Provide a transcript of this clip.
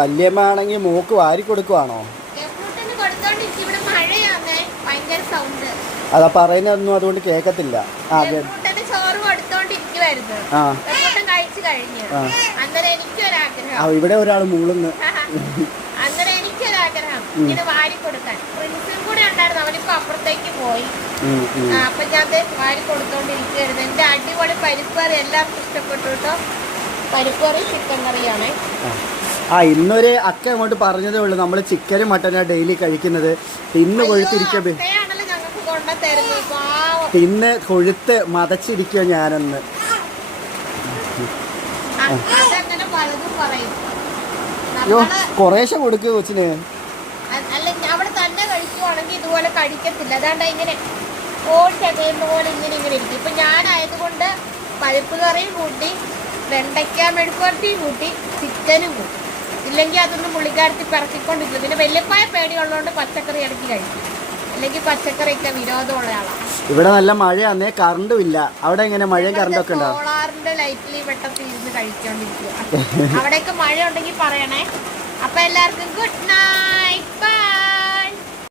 വല്യമ്മ ആണെങ്കിൽ മൂക്ക് വാരി കൊടുക്കുവാണോ? അതാ പറയുന്നതൊന്നും അതുകൊണ്ട് കേക്കത്തില്ല. ഇവിടെ ഒരാൾ മൂളുന്നു. അങ്ങനെ എനിക്കൊരാഗ്രഹം ഇങ്ങനെ വാരി കൊടുക്കാൻ. പ്രിൻസും കൂടെ ഉണ്ടായിരുന്നു, അവനിപ്പോ അപ്പുറത്തേക്ക് പോയി. അപ്പൊ ഞാൻ വാരി കൊടുത്തോണ്ടിരിക്കുകയായിരുന്നു. എന്റെ അടിപൊളി പരിപ്പറി എല്ലാവർക്കും ഇഷ്ടപ്പെട്ടു കേട്ടോ. പരിപ്പറി ചിക്കൻ കറിയാണ്. ഇന്നൊരു അക്ക അങ്ങോട്ട് പറഞ്ഞതേ ഉള്ളൂ, നമ്മള് ചിക്കനും മട്ടനാ ഡെയിലി കഴിക്കുന്നത്. തിന്ന് കൊഴുത്തിരിക്കേ, തിന്ന് കൊഴുത്ത് മതച്ചിരിക്കോ ഞാനൊന്ന്. അയ്യോ, കുറേശ്ശെ കൊടുക്കുക കൊച്ചിന്. അല്ല, അവിടെ തന്നെ കഴിക്കുവാണെങ്കിൽ ഇതുപോലെ കഴിക്കത്തില്ല. അതാണ്ട് ഇങ്ങനെ ഓടിച്ചകയുന്ന പോലെ ഇങ്ങനെ ഇരിക്കും. ഇപ്പൊ ഞാനായതുകൊണ്ട് പരിപ്പ് കറിയും കൂട്ടി, വെണ്ടയ്ക്ക മെഴുക്കുവരട്ടിയും കൂട്ടി, ചിക്കനും കൂട്ടി. ഇല്ലെങ്കിൽ അതൊന്നും പുള്ളിക്കാരത്തി പിറക്കിക്കൊണ്ടിരിക്കും. പിന്നെ വല്യപ്പായ പേടിയുള്ളതുകൊണ്ട് പച്ചക്കറി ഇടയ്ക്ക് കഴിക്കും. അല്ലെങ്കിൽ പച്ചക്കറിയൊക്കെ വിരോധമുള്ള ആളാണ്. ഇവിടെ നല്ല മഴയാന്നേ, കറണ്ടും ഇല്ല. അവിടെ എങ്ങനെ മഴയും കറണ്ടൊക്കെ ഉണ്ടോ? സോളാറിന്റെ ലൈറ്റിൽ വെട്ടത്തിൽ ഇരുന്ന് കഴിച്ചോണ്ടിരിക്കുക. അവിടെയൊക്കെ മഴ ഉണ്ടെങ്കിൽ പറയണേ. അപ്പൊ എല്ലാവർക്കും ഗുഡ് നൈറ്റ്.